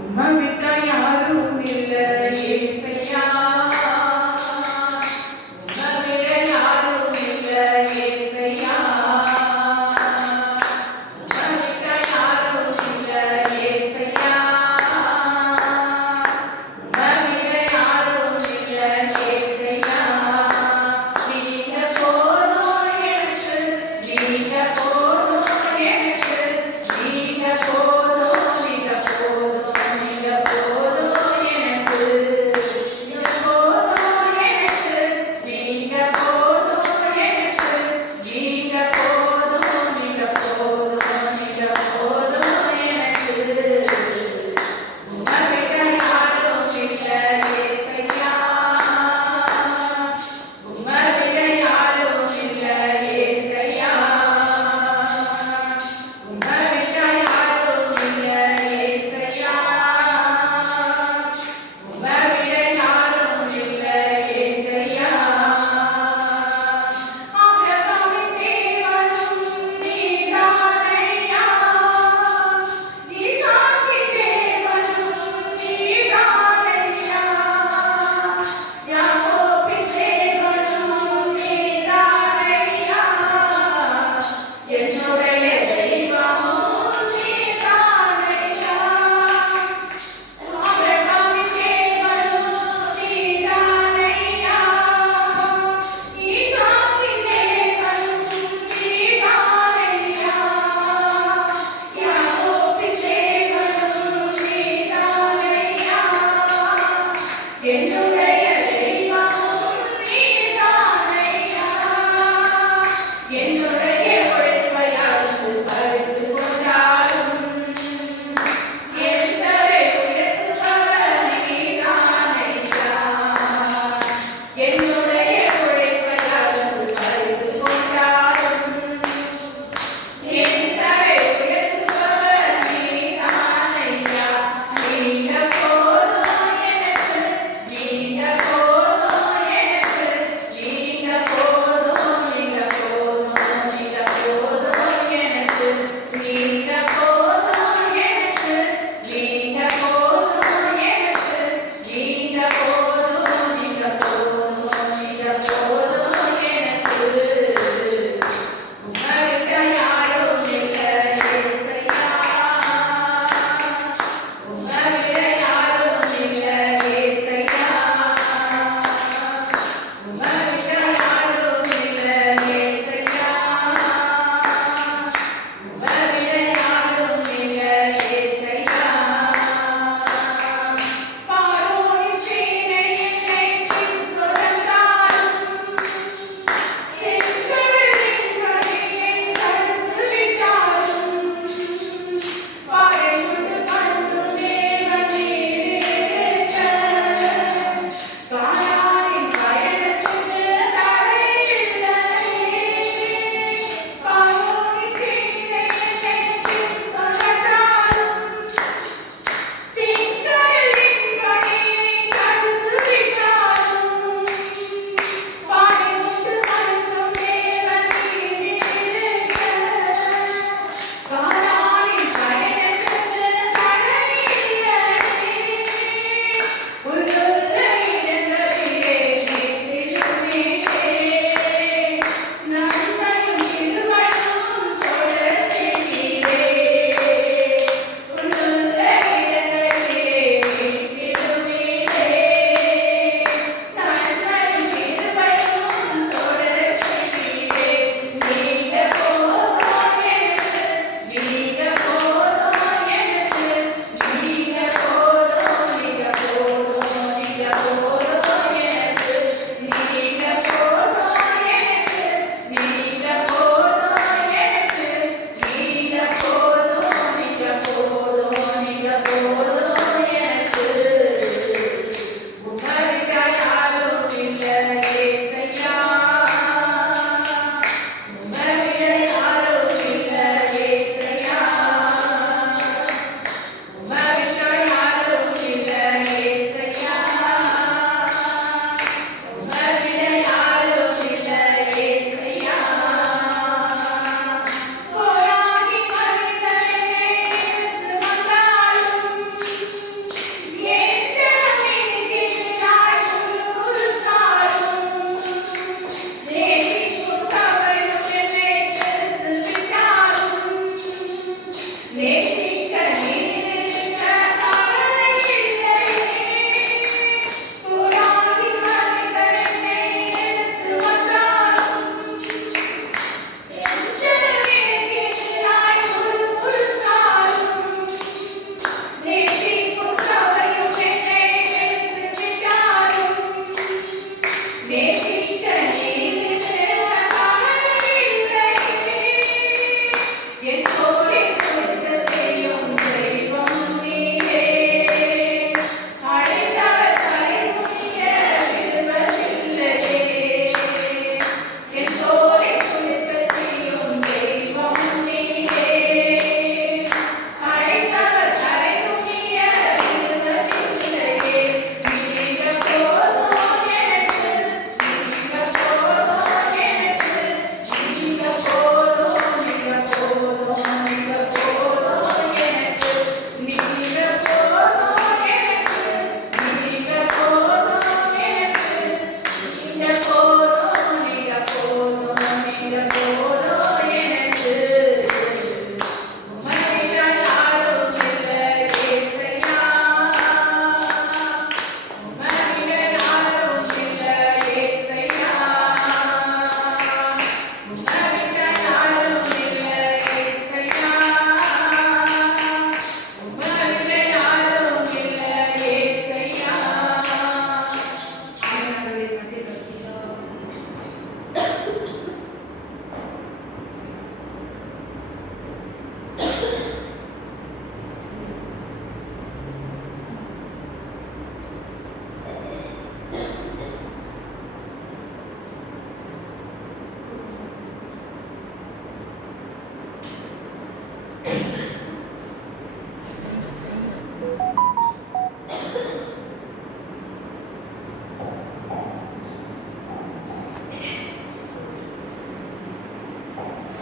உம்மை விட்டா யாரும் இல்லை ஏசையா,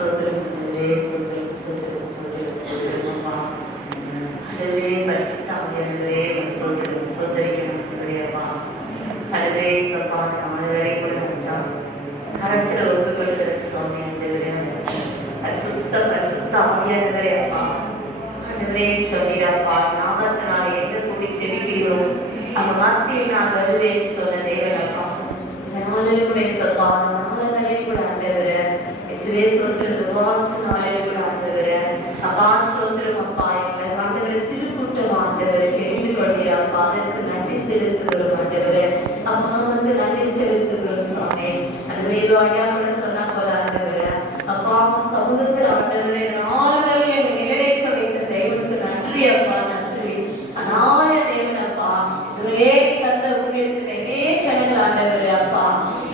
சோதரம் சோதரம் சோதரம் சோதரம் சோதரமப்பா ஆண்டவரே பரிசுத்த ஆவியானவரே சோதரம் சோதரிக்கணும் ஆண்டவரேப்பா ஆண்டவரே சப்பா ஆண்டவரே கூட வச்சா கரத்துல ஒப்பு கொடுக்கிற சுவாமி ஆண்டவரே பரிசுத்த ஆவியானவரேப்பா ஆண்டவரே சொல்லிடாப்பா நாமத்தினால் எங்க கூடி செபிக்கிறோம் அங்க மத்தியில் நான் வருவேன் சொன்ன தேவனப்பா இந்த நாளில் கூட சப்பா நாலு நாளில் கூட ஆண்டவரே இயேசுவே சோத்திரம் உபவாச நாளில் கூட ஆண்டவரே அப்பா சோத்திரம் அப்பா எங்களை ஆண்டவரே சிறு கூட்டம் ஆண்டவரை தெரிந்து கொண்டீரப்பா அதற்கு நன்றி செலுத்துகிறோம் ஆண்டவரே அப்பா வந்து நன்றி செலுத்துகிறோம் சாமி ஆண்டவரே ஏதோ ஐயா கூட சொன்னா போல ஆண்டவரே அப்பா சமூகத்தில் ஆண்டவரே நாளுமே எங்க நிலைக்க வைத்த தெய்வத்துக்கு நன்றி அப்பா நன்றி அநாள தேவனப்பா இதுவரே தந்த ஊழியத்திலே ஜனங்கள் ஆண்டவரே அப்பா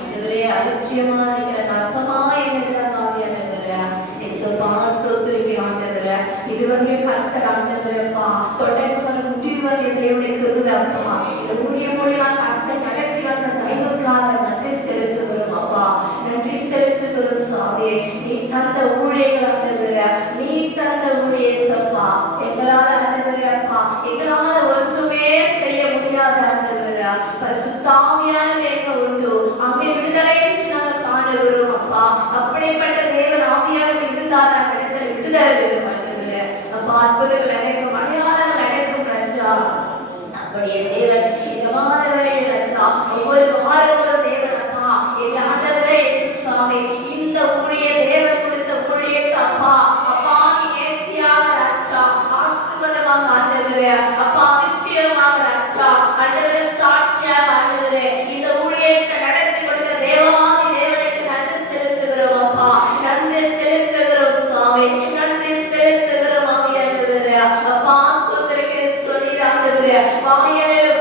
இதுவரே அலட்சியமா நினைக்கிற கற்பமா என்கிற காவியானவரே இயேசுப்பா சோத்திரிக்கிற ஆண்டவரே இதுவரை கர்த்தர் ஆண்டவரேப்பா தொடர்ந்து வர முடிவு வரை தேவனுடைய கிருபைப்பா இந்த ஊழியம் மூலியமா கர்த்தர் நடத்தி வந்த தயவுக்காக நன்றி செலுத்துகிறோம் அப்பா நன்றி செலுத்துகிறோம் சாமி நீ தந்த ஊழியர்கள் ஆண்டவரே நீ தந்த ஊழியேசப்பா எங்களால் ஆண்டவரே அப்பா எங்களால ஒன்றுமே செய்ய முடியாத ஆண்டவரே பரிசுத்த ஆவியானவர் எங்க உண்டு அங்கே விடுதலை என்று நாங்கள் காணுகிறோம் அப்பா அப்படிப்பட்ட தேவன் ஆவியானவர் இருந்தால் அந்த இடத்துல விடுதலை வரும் ஆண்டவரே அப்பா அற்புதங்கள் நடக்கும் அடையாளங்கள் நடக்கும் ராஜா அப்படியே தேவன் இந்த மாணவரையே ராஜா ஒவ்வொரு வாரங்களும் தேவன் அப்பா எங்க ஆண்டவரே சாமி இந்த ஊழிய தேவன் கொடுத்த ஊழியத்தை அப்பா அப்பா நீ நேர்த்தியாக ராஜா ஆசீர்வாதமாக ஆண்டவரே அப்பா அதிசயமாக ராஜா ஆண்டவரே சாட்சியாக ஆண்டவரே இந்த ஊழியத்தை நடத்தி கொடுக்கிற தேவாதி தேவனுக்கு நன்றி செலுத்துகிறோம் அப்பா நன்றி செலுத்துகிறோம் சாமி நன்றி செலுத்துகிறோம் ஆவியானவரே அப்பா சொல்றேன் சொல்லிடாதவரே ஆவியானவரே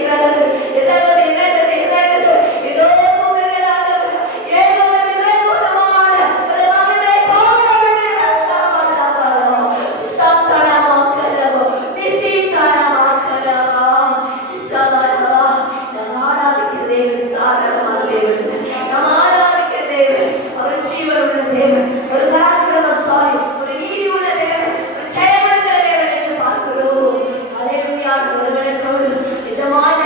இறங்குது இறங்குது இறங்குது இறங்குது. இதோ தூதர்கள் ஆண்டவரே ஏகோவம் இறங்குவதமான ஒரு மகிமை கோபுரமிட்டு ரசமலவரோ சந்தனமாக்கலவோ நிசிந்தனமாக்கலவோ சமரவா. நாம் ஆராதிக்கிற தேவன் சாதாரணமான தேவன். நாம் ஆராதிக்கிற தேவன் அவர் ஜீவன் உள்ள தேவன், ஒரு பராக்கிரமசாலி, ஒரு நீதி உள்ள தேவன், ஒரு ஜெயமுள்ள தேவன் என்று பார்க்கிறோம். ஹல்லேலூயா. ஒருவனத்தோடு நிஜமான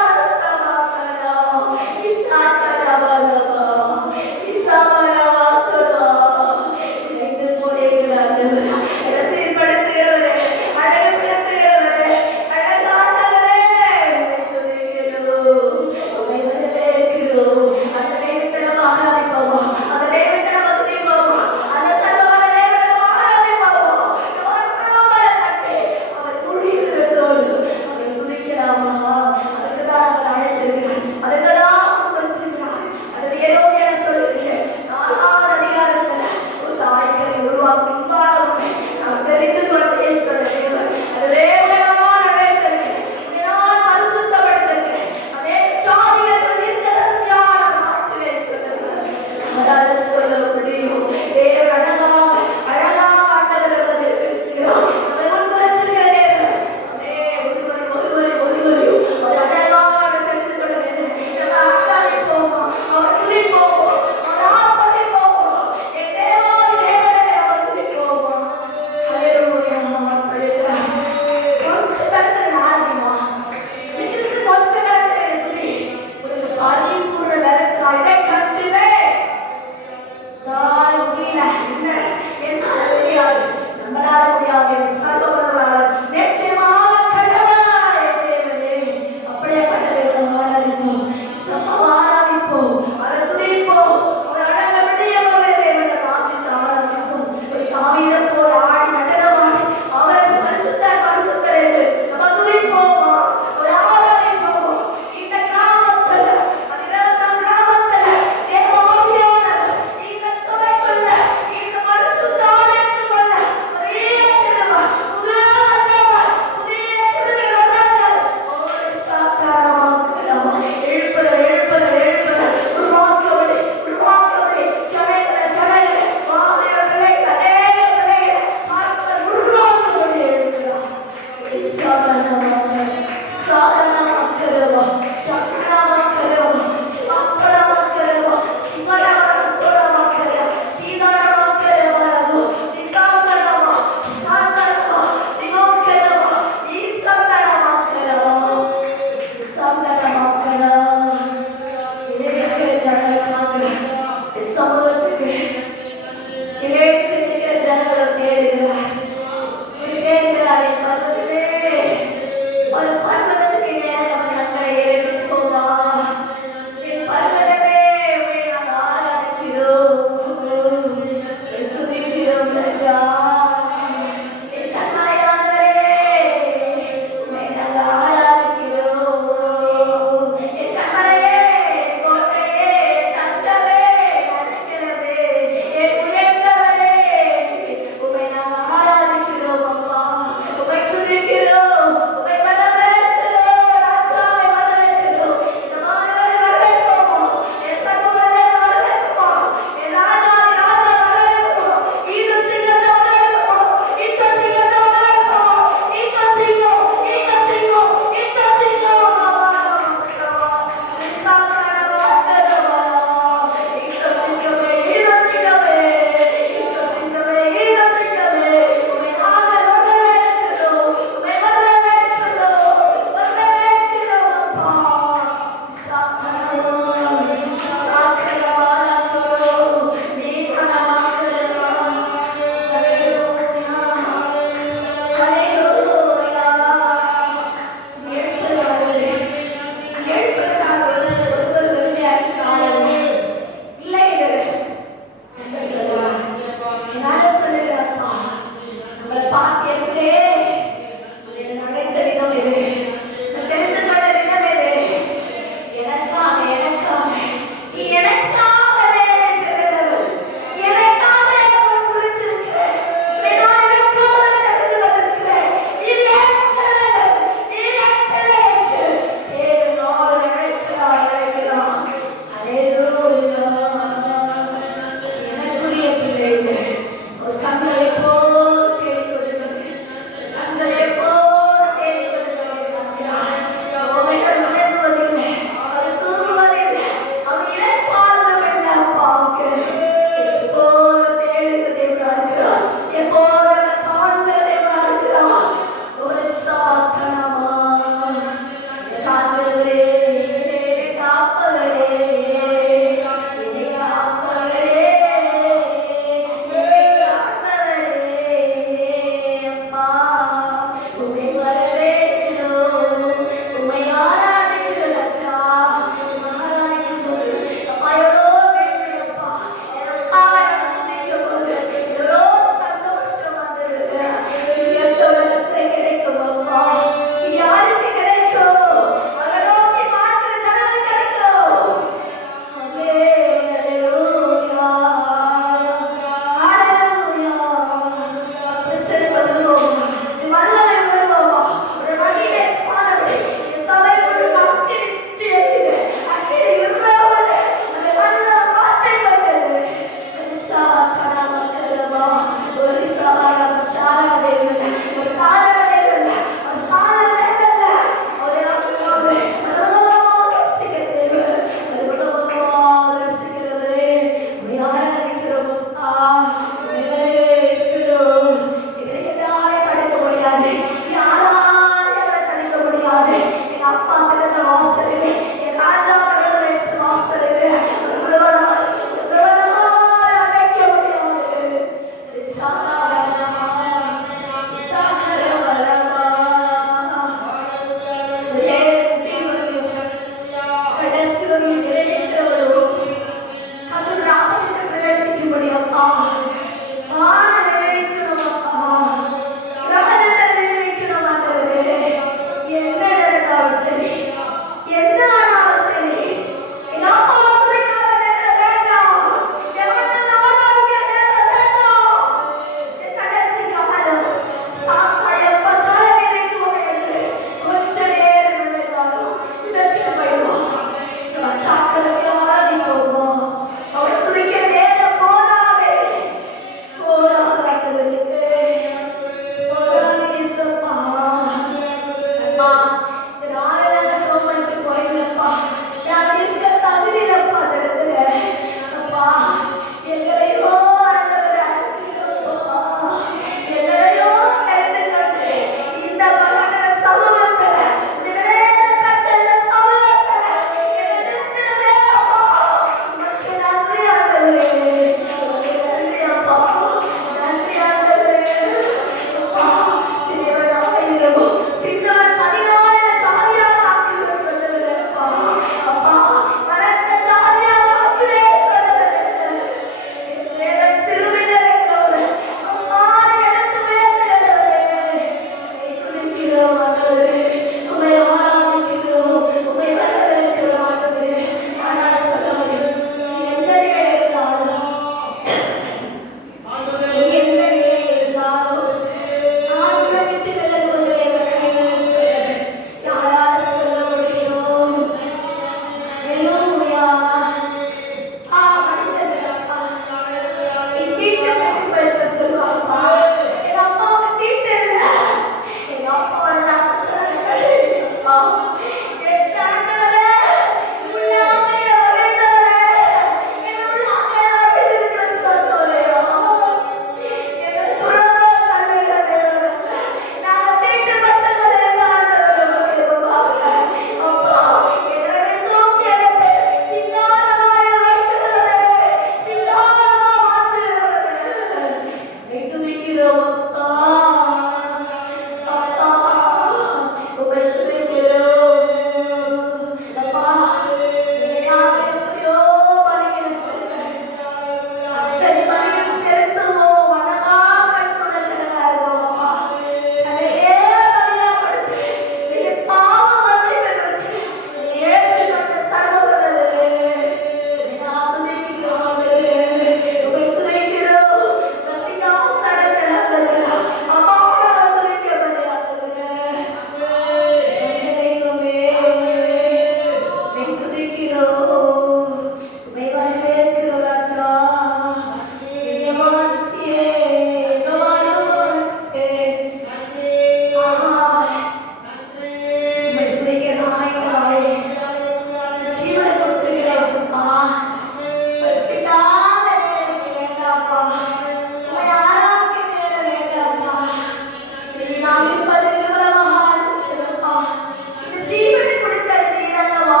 ஜீவனை கொடுத்தது நீரல்லவா.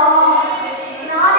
நான்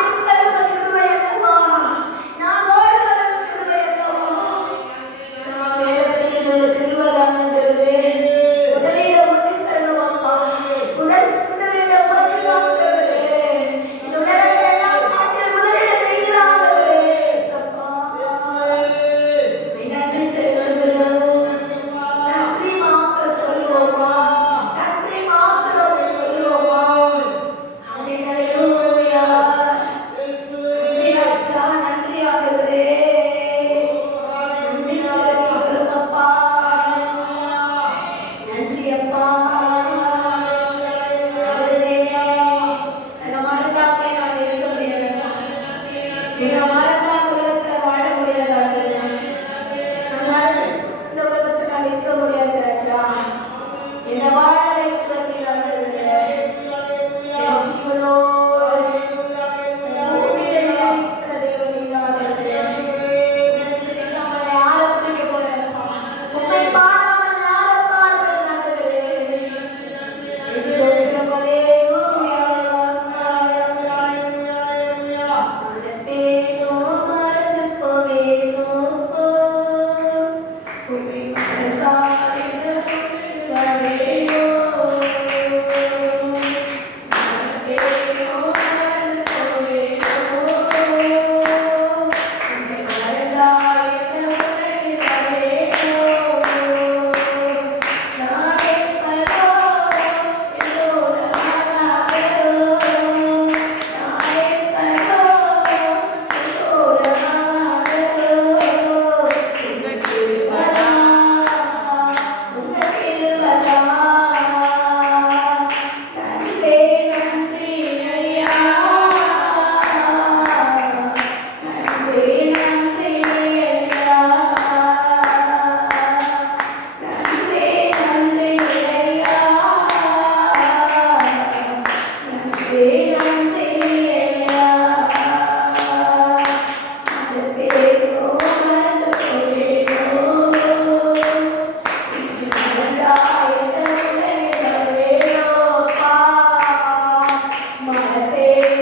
Thank you.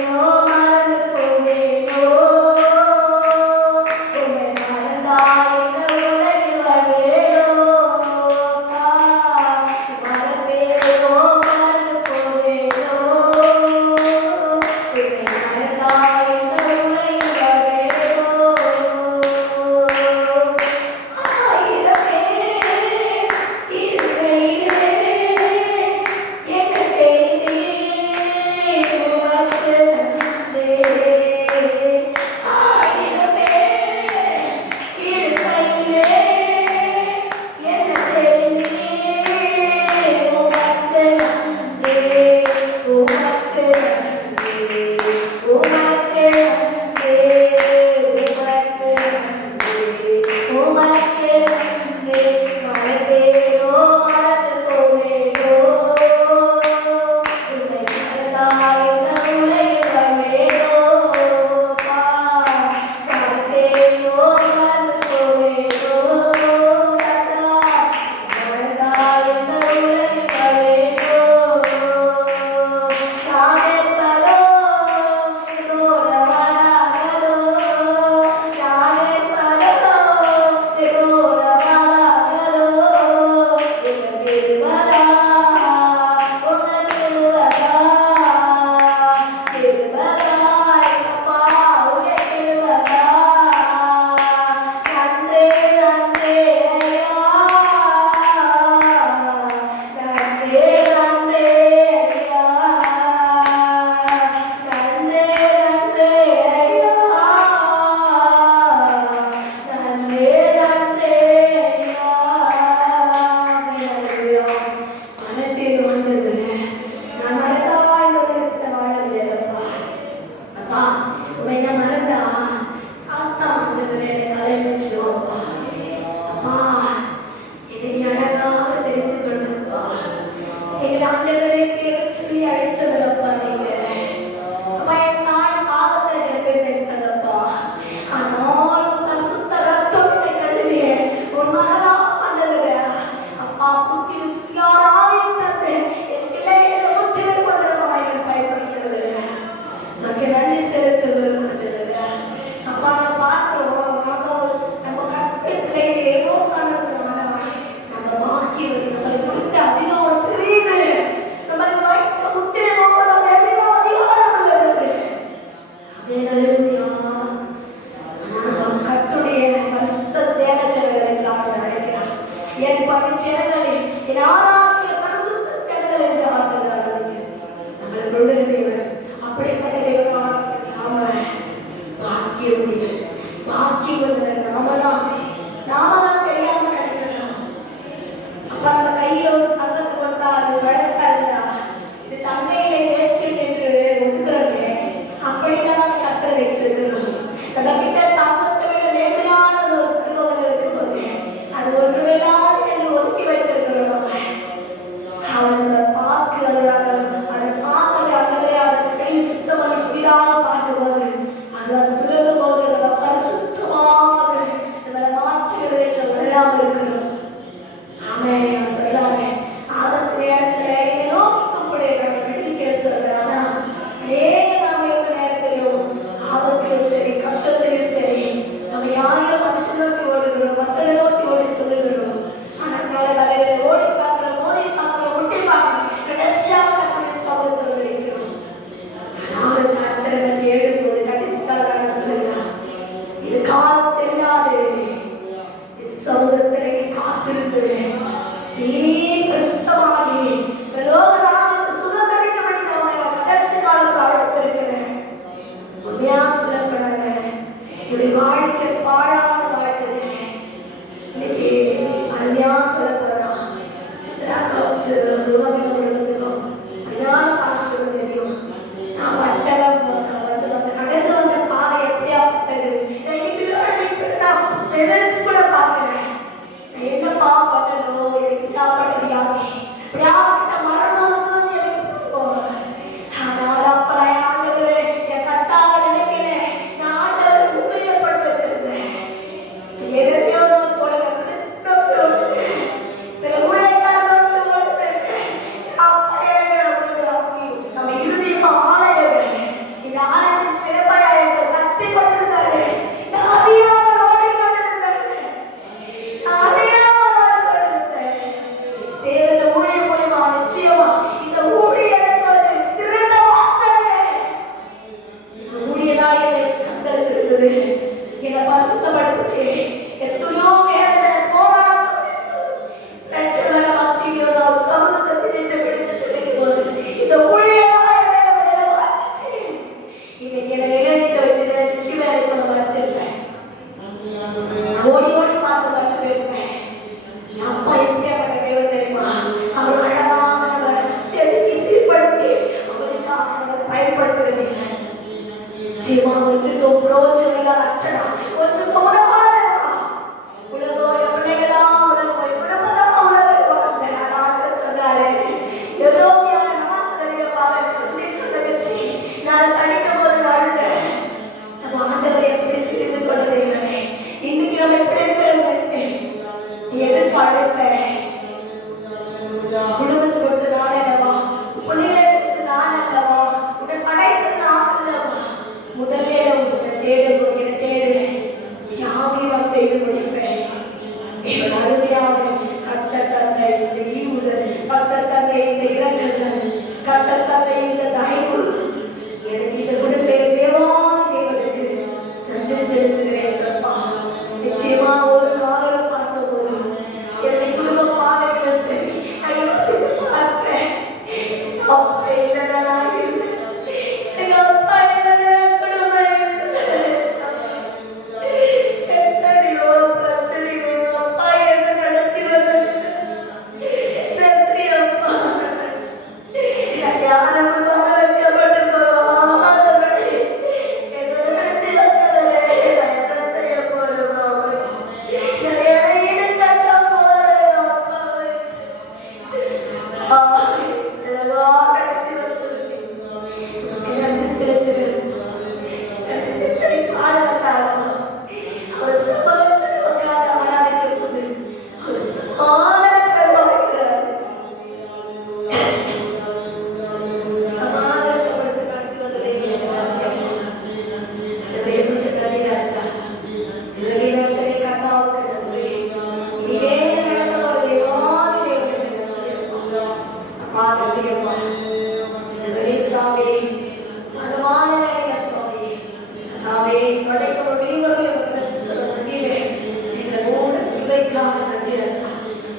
நிச்சயமா ஒன்றுக்கும் புரோஜனம் இல்லாத அச்சனா, ஒன்றுக்கும் உணவாளனா, உலகம் என் பிள்ளைகளா, உலகம் என் குடும்பம் உலகம் வாழ்ந்த ஆண்டவர் சொன்னாரு. எதோமியா 4 பாகம் கண்டிச்சு நான் படிக்கும் போது அழுதேன். நம்ம ஆண்டவரை எப்படி தெரிந்து கொள்ள தேவனே, இன்னைக்கு நம்ம எப்படி இருக்கிறோம், எதுக்கு அழுத்தேன்? குடும்பத்தை கொடுத்து நான் அல்லவா, பிள்ளைகளை கொடுத்து நான் அல்லவா, உன்னை படைத்தது நான் அல்லவா, முதல்ல உன்னை தேடு, என்னை தேடு, யாவையும் நான் செய்து முடிப்பேன். அருமையாக கத்த தந்த இந்த ஈவுகள், கத்த தந்த இந்த இரக்கங்கள், கத்த தந்த இந்த தயவு, எனக்கு இந்த கொடுத்த தேவான தேவனுக்கு நன்றி செலுத்துகிறேன் சப்பா. நிச்சயமா ஒரு நாளில் பார்த்தபோது என்னை குடும்ப பாதைகளை சரி நான் யோசித்து பார்ப்பேன். அப்பா இல்லைனா இல்லை, எனக்கு அப்பா இல்லைன்னா குடும்பம் இல்லை, எத்தனையோ பிரச்சனைகள் அப்பா என்ன நடத்தி வந்தது. நன்றி அப்பா. நான் யாரும் வைக்கப்பட்டு போகாதபடி என்னை நடத்தி வந்தவரே, நான் என்ன செய்ய போறேன் பாபா, நான் எதையும் கட்ட போறேன் அப்பாவே. அழகா நடத்தி வந்தவரே, உனக்கு நன்றி செலுத்துகிறேன். எத்தனை பாடப்பட்டாலும் அவர் சமூகத்தில் உட்கார்ந்து ஆராதிக்கும் போது அவர் சமாதானத்தை வாழ்கிறார். சமாதானத்தை கொடுத்து நடத்தி வந்ததே தேவனுக்கு நன்றி ராஜா. திலகினத்திலே கர்த்தாவுக்கு நன்றி. இனிமே நடக்க போற தேவாதி தேவனுக்கு நன்றி அப்பா. நன்றி அப்பா. நன்றி சாமி. அனுமான வேலைய சாமி. கர்த்தாவே படைக்க முடியுங்கள் நன்றிவே. இந்த மூட கிருபைக்காக நன்றி ராஜா.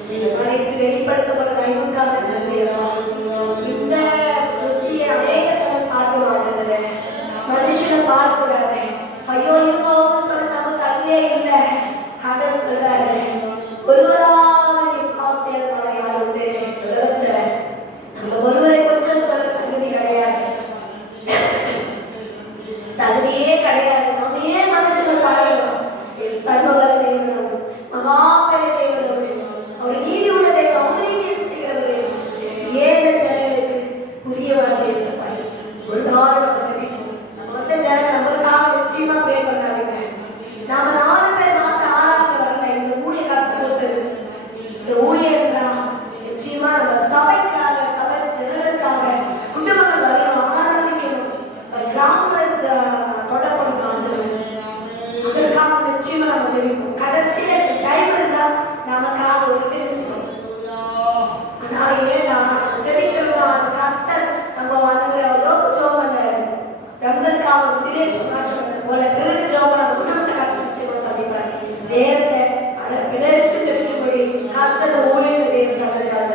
நீங்க மறைத்து வெளிப்படுத்தப்பட தயவுக்காக நன்றி அப்பா. இந்த ருசியை அநேக ஜனம் பார்க்க மாட்டேங்குது, மனுஷனை பார்க்கூடாது. ஐயோ இவங்க சொல்ல நமக்கு அங்கேயே இல்லை. ஆண்டவர் சொல்றாரு, ஒருவராக நீ பாஸ் செய்யறவங்க யார் உண்டு உலகத்துல? நம்ம ஒருவரை கொஞ்சம் சொல்ல தகுதி கிடையாது, தகுதியே கிடையாது. நம்ம ஏன் மனுஷனை பார்க்கணும்? சர்வவர தேவனவர், மகாபெரிய தேவனவர், அவர் நீதி உள்ள தேவன், அவர் நீதியை செய்கிறவர். ஏன் இந்த ஜனங்களுக்கு புரிய வார்த்தையை சொல்வார்? ஒரு நாள் நம்ம ஜெபிப்போம். நம்ம வந்த ஜனம் நம்மளுக்காக நிச்சயமா ப்ரே பண்ணாதுங்க. நாம 4 பேர் மாத்திரம் ஆராதிக்க வரல. இந்த ஊழிய கருத்து கொடுத்தது, இந்த ஊழியர்களா நிச்சயமா நம்ம சபைக்காக, சபை ஜனங்களுக்காக, குடும்பங்கள் வரணும், ஆராதிக்கணும், கிராமங்களுக்கு தொடப்படும் ஆண்டவர். அதற்காக நிச்சயமா நம்ம ஜெபிப்போம். கடைசியில டைம் இருந்தா நமக்காக ஒரு நிமிஷம். ஆனா ஏன்னா ஜெபிக்கிறோம், அந்த கர்த்தர் நம்ம வந்து ஜோம் பண்ணாரு, நம்மளுக்காக சிலை போல பிறகு ஜோம் நம்ம குடும்பத்தை கர்த்தர் நிச்சயமா சந்திப்பார். நேரத்தை பிறருக்கு ஜெபிக்கும்படி கர்த்தர் ஊழியத்தை தேவன் நம்மளுக்காக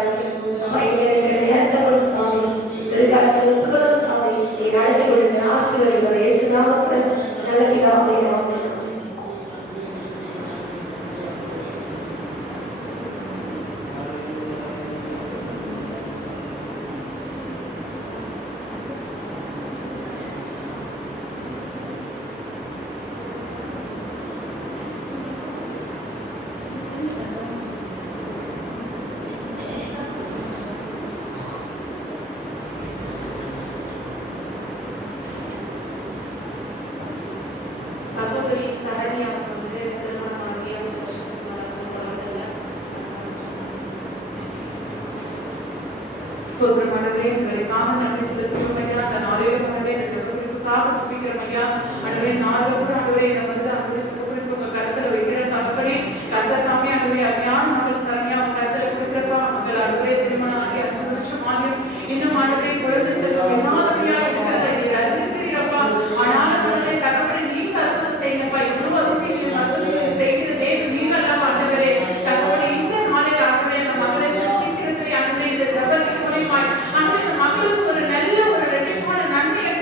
பையனுக்கு நேரத்தை கொடு சாமி. திருக்காலத்தில் ஒப்புகளும் சாமி நீ நடத்தி கொடுங்க, ஆசீர்வதிக்கிற இயேசு நாமத்தில் நல்ல பிதாவே ஆமென். சகோதரி சரண்யா வந்து திருமணமாகி 5 வருஷத்துக்கு மேல ஸ்தோத்திரம் ஆண்டவரே, உங்களுக்காக நன்றி செலுத்துகிறோம் ஐயா. அந்த நாளைய ஆண்டவரே உங்களுக்காக ஜெபிக்கிறோம் ஐயா. ஆண்டவரே நாளை கூட ஆண்டவரே இதை வந்து ஆண்டவரே ஸ்தோத்திரம் உங்க கருத்துல வைக்கிற தகப்பனே, கர்த்தர் தாமே ஆண்டவரே அருமையான மகள் சரண்யா உங்க கருத்துல கொடுக்கிறப்பா. உங்கள் ஆண்டவரே திருமணம் ஆகி 5 வருஷம் ஆகியும் இன்னும் ஆண்டவரே குழந்தை செல்வம் இல்லாதவையா இருக்கிறதை நீர் அறிந்திருக்கிறீரப்பா. ஆனாலும் ஆண்டவரே தகப்பனே நீங்க அற்புதம் செய்யுங்கப்பா. இவ்வளவு அதிசயங்களையும் அற்புதங்களையும் செய்கிற தேவன் நீங்கள் அல்லவா ஆண்டவரே. தகப்பனே இந்த நாளில் ஆண்டவரே அந்த மகளை சீக்கிரத்திலே ஆண்டவரே இந்த ஜபத்தின் மூலமாய் ஆண்டவரே இந்த மகளுக்கு ஒரு நல்ல ஒரு இரட்டிப்பான நன்மையை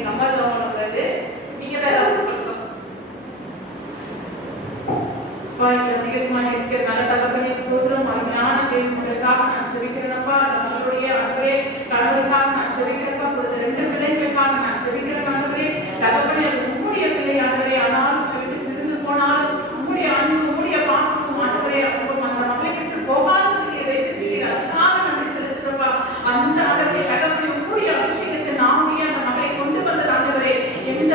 எங்க அம்மா ஜோம் உள்ளது நீங்க தான் அதிகமாக நேசிக்கிற நல்ல தகப்பனே ஸ்தோத்திரம். அருமையான தேவனுக்காக நான் செபிக்கிறேன்ப்பா. அந்த மகளுடைய அன்பரே கணவருக்காக நான் செபிக்கிறேன்ப்பா. கொடுத்த 2 பிள்ளைகளுக்காக நான் செபிக்கிறேன் ஆண்டவரே. தகப்பனே அது உம்முடைய பிள்ளை ஆண்டவரே. ஆனாலும் விட்டு பிரிந்து போனாலும் உம்முடைய அன்பு உம்முடைய பாசமும் ஆண்டவரே அவங்க அந்த மகளை விட்டு போகாதபடியை வைத்து செய்கிறார். அதுக்காக நன்றி செலுத்துறப்பா. அந்த ஆண்டவரே தகப்பனே உம்முடைய அபிஷேகத்தை நாமே அந்த மகளை கொண்டு வந்தது ஆண்டவரே. எந்த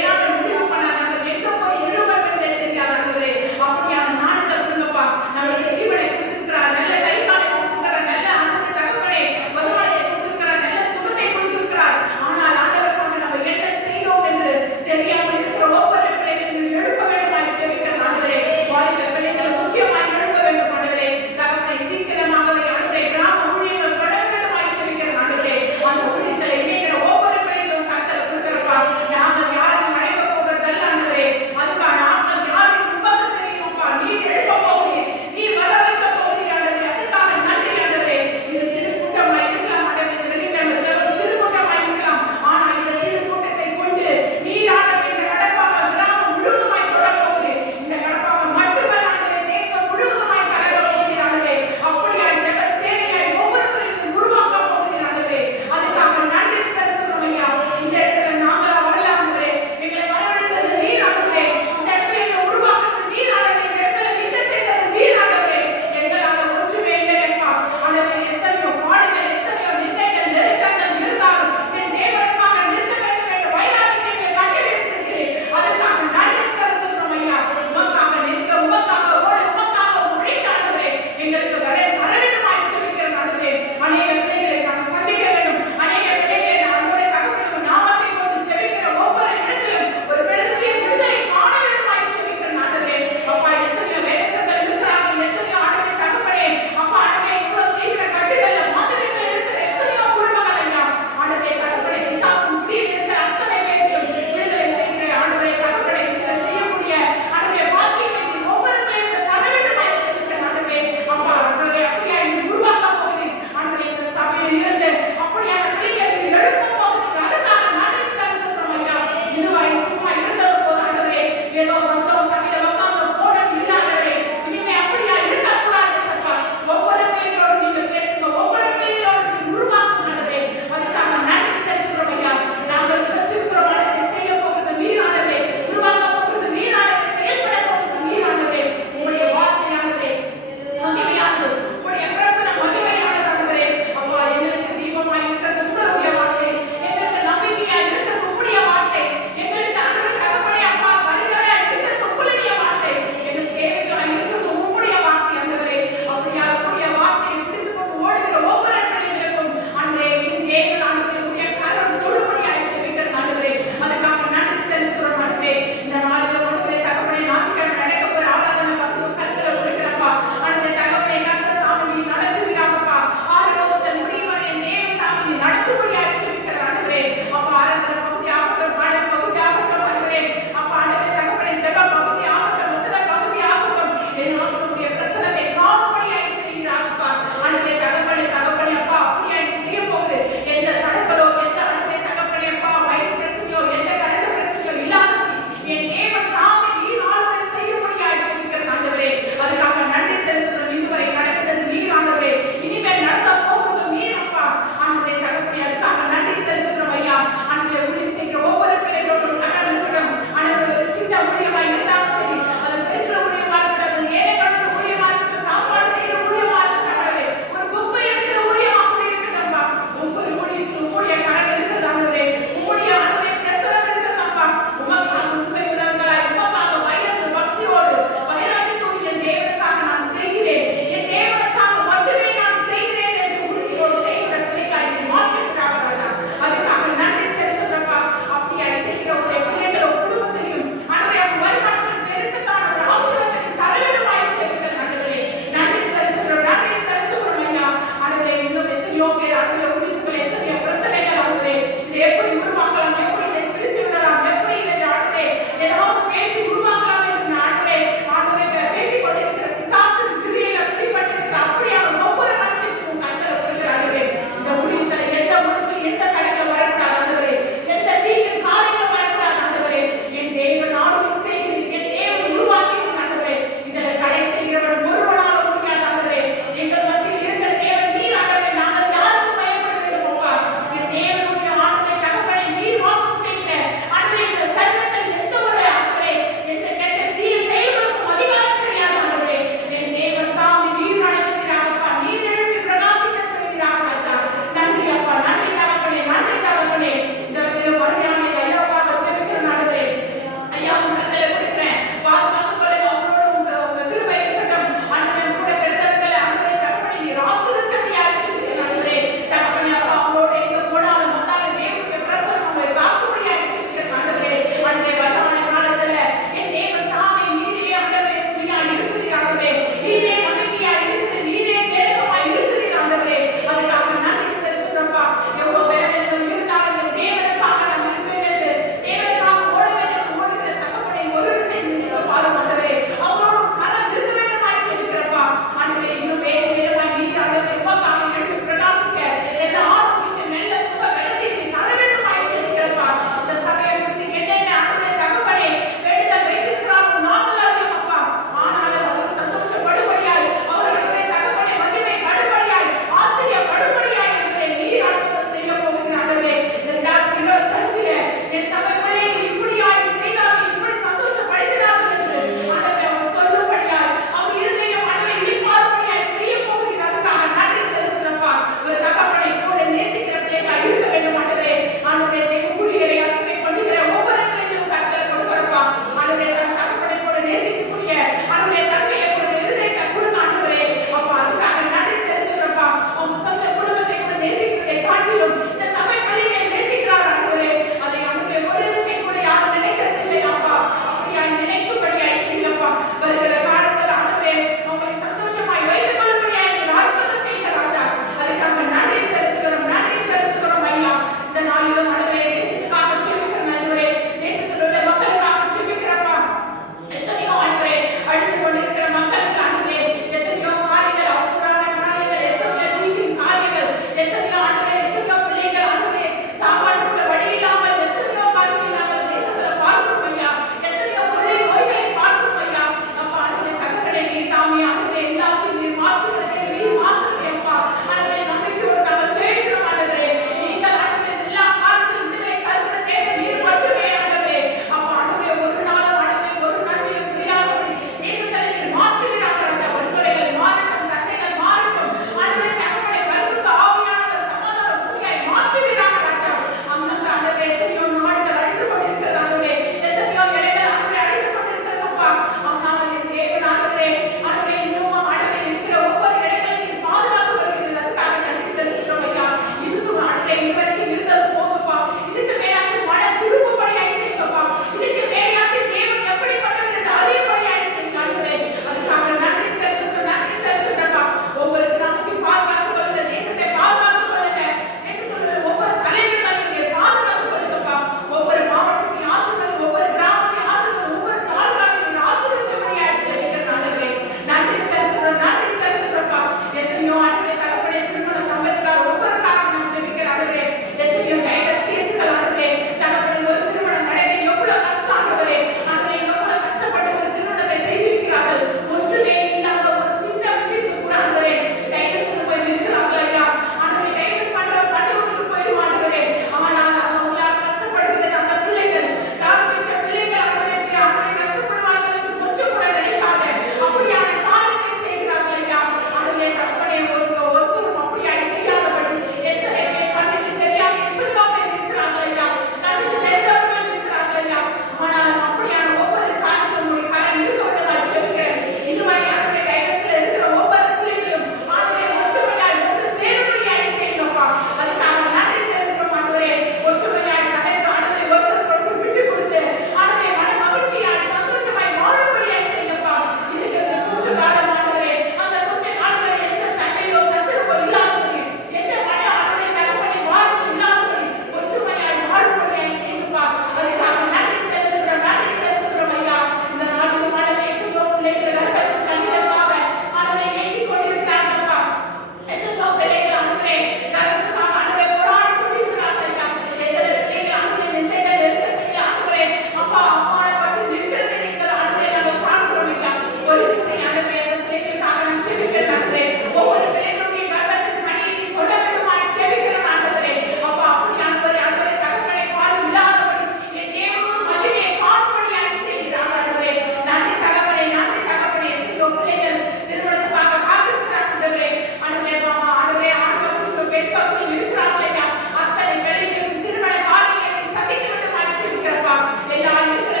அப்பா அம்மாளப்பட்டு நிற்கிறதை நீங்கள் ஆண்டவரே நாங்கள் பார்க்கிறோம் ஐயா. ஒரு விஷயம் ஆண்டவரே அந்த பிள்ளைகளுக்காக நான் ஜெபிக்கிறேன் ஆண்டவரே. ஒவ்வொரு பிள்ளைகளுடைய கர்ப்பத்தின் கனியை நீ தொட வேண்டுமாய் ஜெபிக்கிறேன் ஆண்டவரே. அப்பா அப்படி ஆண்டவரே ஆண்டவரே தகப்பனை பால் விழாதபடி என் தேவனும் மகிமையை காணும்படியாய் செய்கிறார் ஆண்டவரே. நன்றி தகப்பனே, நன்றி தகப்பனே. எத்தனையோ பிள்ளைகள் திருமணத்துக்காக காத்திருக்கிறார் ஆண்டவரே. ஆண்டவரே மாமா ஆண்டவரே ஆண் பகுதியும் பெண் பகுதியும் இருக்கிறார்கள் ஐயா. அத்தனை பிள்ளைகளும் திருமண காரியங்களை சந்திக்க வேண்டுமாய் ஜெபிக்கிறப்பா. எல்லா இருக்கிற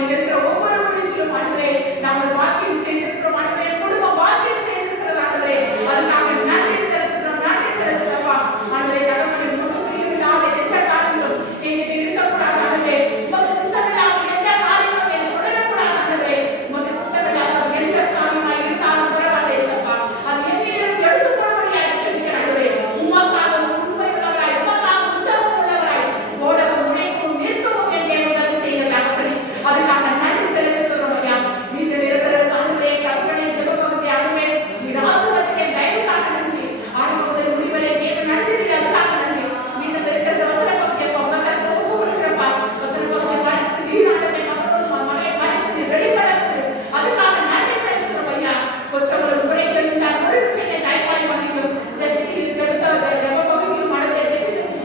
இங்க இருக்கிற ஒவ்வொரு குடும்பத்திலும் ஆண்டவரே நாங்கள் வாக்கியம் செய்திருக்கிறோம் ஆண்டவரே, குடும்ப வாக்கியம் செய்திருக்கிறது ஆண்டவரே, அதுக்காக நன்றி செலுத்துகிறோம், நன்றி செலுத்துகிறோம்ப்பா ஆண்டவரே. தகப்பனே, உமக்கு பிரியமில்லாத எந்த காரியங்களும் என்கிட்ட இருக்கக்கூடாது ஆண்டவரே. உமக்கு சித்தமில்லாத எந்த காரியங்களும் எனக்கு தொடரக்கூடாது ஆண்டவரே. உமக்கு சித்தமில்லாத எந்த காரியமாய் இருந்தாலும் பரவாயில்லை ஏசப்பா, அது என்னிடம் எடுத்து போடும்படியாய் ஜெபிக்கிறேன் ஆண்டவரே. உமக்காக உண்மை உள்ளவராய், உமக்காக உத்தமம் உள்ளவராய் ஓடவும் உழைக்கவும் நிற்கவும் வேண்டிய உதவி செய்த தகப்பனே, அதுக்காக நன்றி செலுத்துகிறோம் ஐயா. மீது இருக்கிறது ஆண்டவரே, தகப்பனே, ஜெப பகுதி ஆண்டவரே, நீர் ஆசீர்வதிக்க தயவு காட்ட நன்றி. ஆரம்ப முதல் முடிவரை தேவன் நடத்தினீர், அதுக்காக நன்றி. மீது இருக்கிறது வசன பகுதியை பக்கத்துல ஒப்பு கொடுக்கிறப்பா, வசன பகுதியை பார்த்து நீர் ஆண்டவரே மகளோடு மகளை பார்த்து நீர் வெளிப்படுத்து, அதுக்காக நன்றி செலுத்துகிறோம் ஐயா. கொற்றவர்கள் முறைகள் இருந்தால் முறைவு செய்ய தயவாய் பண்ணிக்கும். ஜெபித்து ஜெப பகுதியும் ஆண்டவரே,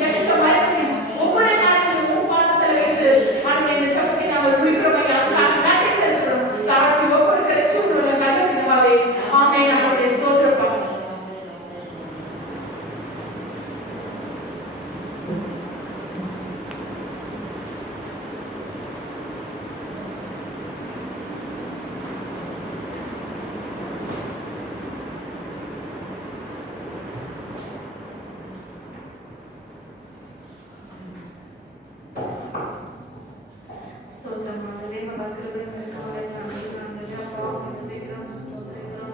ஜெபிக்க மறந்து ஒவ்வொரு காரியங்களும் உன் பாதத்தில் வைத்து ஆண்டவரே இந்த ஜெபத்தை நாங்கள் முடிக்கிறோம் ஐயா. அதுக்காக நன்றி செலுத்துகிறோம். தாழ்த்தி ஒவ்வொருத்தரை சூழ்நிலை நல்ல பிதாவே, ஆமென். ஆண்டவரே ஸ்தோத்திரப்பா. స్తోత్రం ఆండవరే, మా కృపను కావాలి ఆండవరే, అబ్బా విగ్రహం స్తోత్రం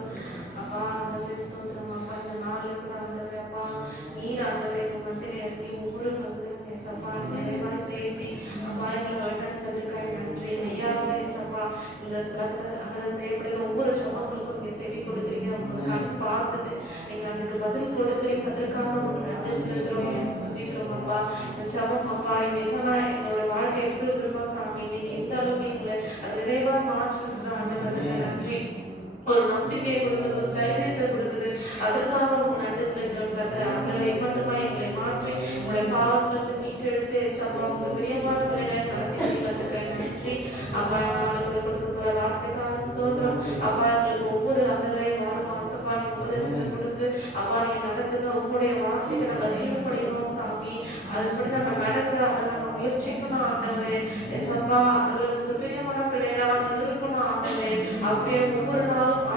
అబ్బా ఆండవరే స్తోత్రం అబ్బా. இந்த நாள்ல கூட ஆண்டவரே அப்பா நீர் ஆண்டவரே உங்க மத்தியில இறங்கி ஒவ்வொரு பகுதியிலும் ஏசப்பா நிறைவாய் பேசி அப்பா எங்களை வழிநடத்துவதற்காக நன்றி ஐயாவே ஏசப்பா. இந்த அதில் செய்யப்படுகிற ஒவ்வொரு ஜபங்களுக்கும் நீங்க செவி கொடுக்குறீங்க, உங்க கண் பார்த்துட்டு நீங்க அதுக்கு பதில் கொடுக்குறீங்க, அதற்காக உங்களுக்கு நன்றி செலுத்துறோம், துதிக்கிறோம் அப்பா. இந்த ஜபம் அப்பா இது என்னன்னா எங்களோட வாழ்க்கை எப்படி இருக்கிறோம் சாமி, நீங்க எந்த அளவுக்கு எங்களை அது நிறைவா மாற்றுறதுதான் ஆண்டவரே நன்றி. ஒரு நம்பிக்கை கொடுக்குது, ஒரு தைரியத்தை கொடுக்குது, அதற்காக உங்க நன்றி செலுத்துறோம் கர்த்தரே. ஆண்டவரே மட்டுமா எங்களை மாற்றி உங்களுடைய பாவத்திலிருந்து மீட்டு எடுத்து ஏசப்பா உங்க பிரியமான பிள்ளைகளை நடத்திக்கிறதுக்கு நன்றி அப்பா. எங்களுக்கு கொடுக்க போற வார்த்தைக்காக ஸ்தோத்திரம் அப்பா. எங்களுக்கு ஒவ்வொரு ஆண்டவரே வாரம் ஆசப்பா நீங்க உபதேசத்தை கொடுத்து அப்பா நீங்க நடத்துங்க, உங்களுடைய வார்த்தைகளை அறியப்படையணும் சாமி. அதுபடி நம்ம நடக்கிற நம்ம முயற்சிக்கணும் ஆண்டவரே ஏசப்பா. அவர்களுக்கு பிரியமான பிள்ளைகளா இருக்கணும் ஆண்டவரே. அப்படியே ஒவ்வொரு நாளும்